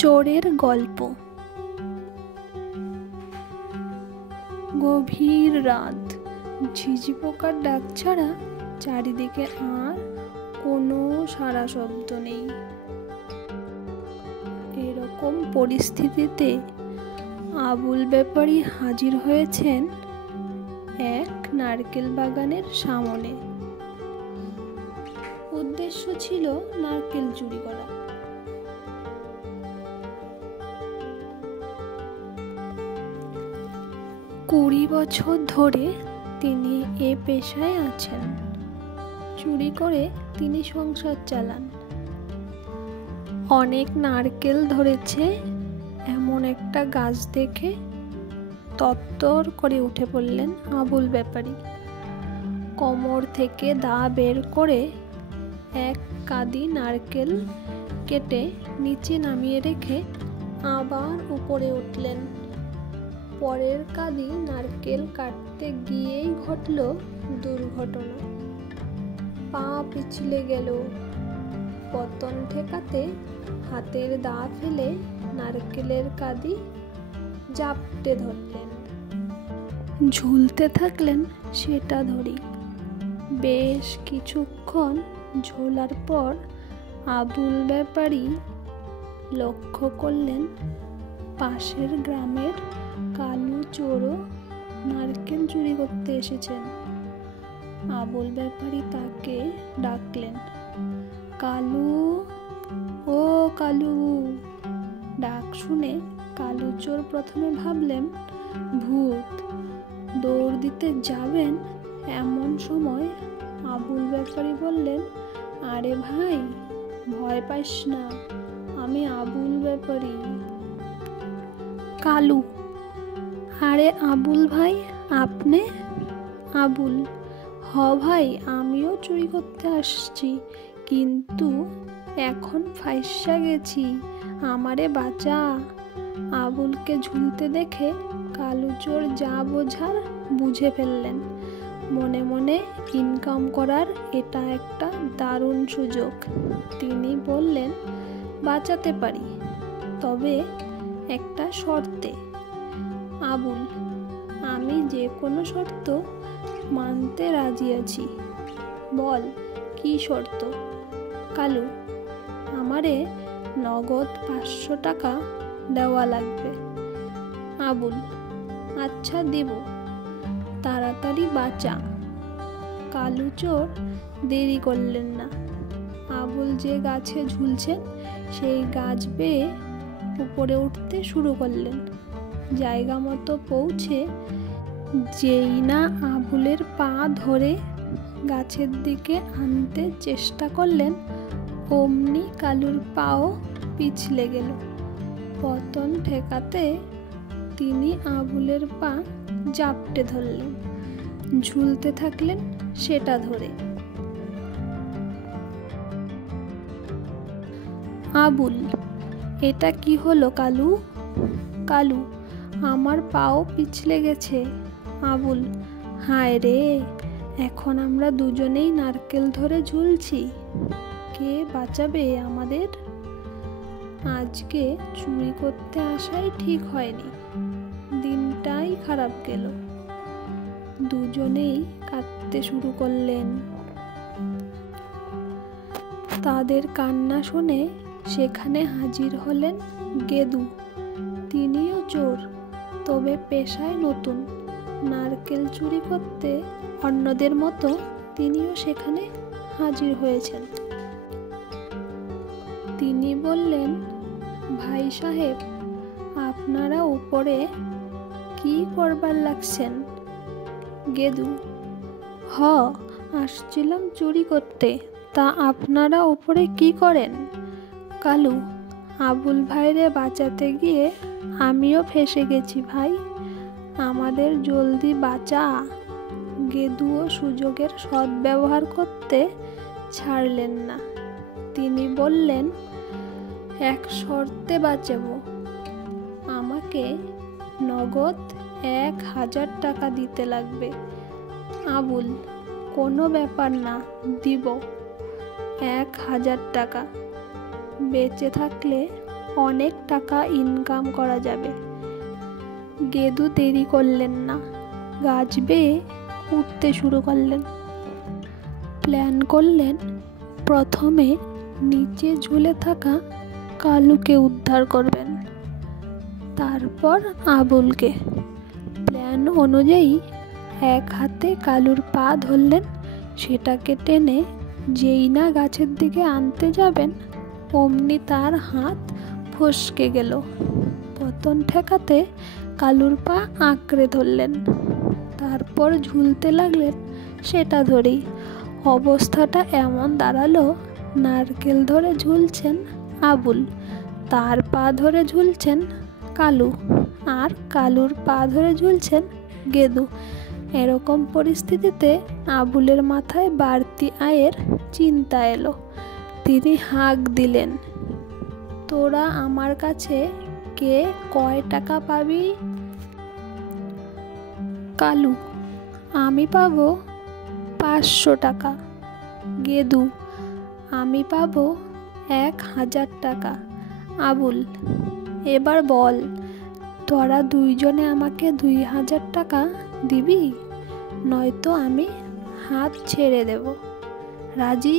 চোরের গল্প। গভীর রাত, ঝিঝি পোকার ডাক ছাড়া চারিদিকে আর কোনো সারা শব্দ নেই। এরকম পরিস্থিতিতে আবুল ব্যাপারী হাজির হয়েছেন এক নারকেল বাগানের সামনে। উদ্দেশ্য ছিল নারকেল চুরি করা। কুড়ি বছর ধরে তিনি এ পেশায় আছেন। চুরি করে তিনি সংসার চালান। অনেক নারকেল ধরেছে এমন একটা গাছ দেখে তত্তর করে উঠে পড়লেন আবুল ব্যাপারী। কোমর থেকে দা বের করে এক কাঁদি নারকেল কেটে নিচে নামিয়ে রেখে আবার উপরে উঠলেন। পরের কাঁদি নারকেল কাটতে গিয়েই ঘটল দুর্ঘটনা। পা পিছলে গেল। পতন ঠেকাতে হাতের দা ফেলে নারকেলের কাঁদি জাপটে ধরলেন। ঝুলতে থাকলেন সেটা ধরি। বেশ কিছুক্ষণ ঝোলার পর আবুল ব্যাপারী লক্ষ্য করলেন পাশের গ্রামের কালু চোরও নারকেল চুরি করতে এসেছেন। আবুল ব্যাপারী তাকে ডাকলেন, কালু, ও কালু। ডাক শুনে কালু চোর প্রথমে ভাবলেন ভূত। দৌড় দিতে যাবেন এমন সময় আবুল ব্যাপারী বললেন, আরে ভাই, ভয় পাইস না, আমি আবুল ব্যাপারী। কালু, আরে আবুল ভাই, আপনি? আবুল, হ ভাই, আমিও চুরি করতে আসছি, কিন্তু এখন ফাইসা গেছি, আমারে বাঁচা। আবুলকে ঝুলতে দেখে কালু চোর যা বোঝার বুঝে ফেললেন। মনে মনে ইনকাম করার এটা একটা দারুণ সুযোগ। তিনি বললেন, বাঁচাতে পারি, তবে একটা শর্তে। আবুল, আমি যে কোনো শর্ত মানতে রাজি আছি, বল কি শর্ত? কালু, আমারে নগদ 500 টাকা দেওয়া লাগবে। আবুল, আচ্ছা দেব, তাড়াতাড়ি বাঁচা। কালু চোর দেরি করলেন না। আবুল যে গাছে ঝুলছেন সেই গাছ বেয়ে উপরে উঠতে শুরু করলেন। জায়গা মতো পৌঁছে যেই না আবুলের পা ধরে গাছের দিকে আনতে চেষ্টা করলেন, অমনি কালুর পাও পিছলে গেল। পতন ঠেকাতে তিনি আবুলের পা জাপটে ধরলেন। ঝুলতে থাকলেন সেটা ধরে। আবুল, এটা কি হলো কালু? কালু, আমার পাও পিছলে গেছে। আবুল, হায় রে, এখন আমরা দুজনেই নারকেল ধরে ঝুলছি, কে বাঁচাবে আমাদের? আজকে চুরি করতে আসাই ঠিক হয়নি, দিনটাই খারাপ গেল। দুজনেই কাঁদতে শুরু করলেন। তাদের কান্না শুনে সেখানে হাজির হলেন গেদু। তিনিও চোর, তবে পেশায় নতুন। নারকেল চুরি করতে অন্যদের মতো তিনিও সেখানে হাজির হয়েছেন। তিনি বললেন, ভাই সাহেব, আপনারা উপরে কি করবার লাগছেন? গেদু, হ, আসছিলাম চুরি করতে, তা আপনারা উপরে কি করেন? কালু, আবুল ভাইরে বাঁচাতে গিয়ে আমিও ফেসে গেছি ভাই, আমাদের জলদি বাঁচা। গেদুও সুযোগের সদ্ব্যবহার করতে ছাড়লেন না। তিনি বললেন, এক শর্তে বাঁচাবো, আমাকে নগদ 1000 টাকা দিতে লাগবে। আবুল, কোনো ব্যাপার না, দিব 1000 টাকা। বেঁচে থাকলে অনেক টাকা ইনকাম করা যাবে। গেদু দেরি করলেন না, গাছ বেয়ে উঠতে শুরু করলেন। প্ল্যান করলেন প্রথমে নিচে ঝুলে থাকা কালুকে উদ্ধার করবেন, তারপর আবুলকে। প্ল্যান অনুযায়ী এক হাতে কালুর পা ধরলেন, সেটাকে টেনে যেই না গাছের দিকে আনতে যাবেন অমনি তার হাত ফসকে গেল। পতন ঠেকাতে কালুর পা আঁকড়ে ধরলেন, তারপর ঝুলতে লাগলেন সেটা ধরেই। অবস্থাটা এমন দাঁড়ালো, নারকেল ধরে ঝুলছেন আবুল, তার পা ধরে ঝুলছেন কালু, আর কালুর পা ধরে ঝুলছেন গেদু। এরকম পরিস্থিতিতে আবুলের মাথায় বাড়তি আয়ের চিন্তা এলো। তিনি হাঁক দিলেন, তোরা আমার কাছে কে কয় টাকা পাবি? কালু, আমি পাবো 500 টাকা। গেদু, আমি পাবো 1000 টাকা। আবুল, এবার বল, তোরা দুইজনে আমাকে 2000 টাকা দিবি, নয়তো আমি হাত ছেড়ে দেব। রাজি?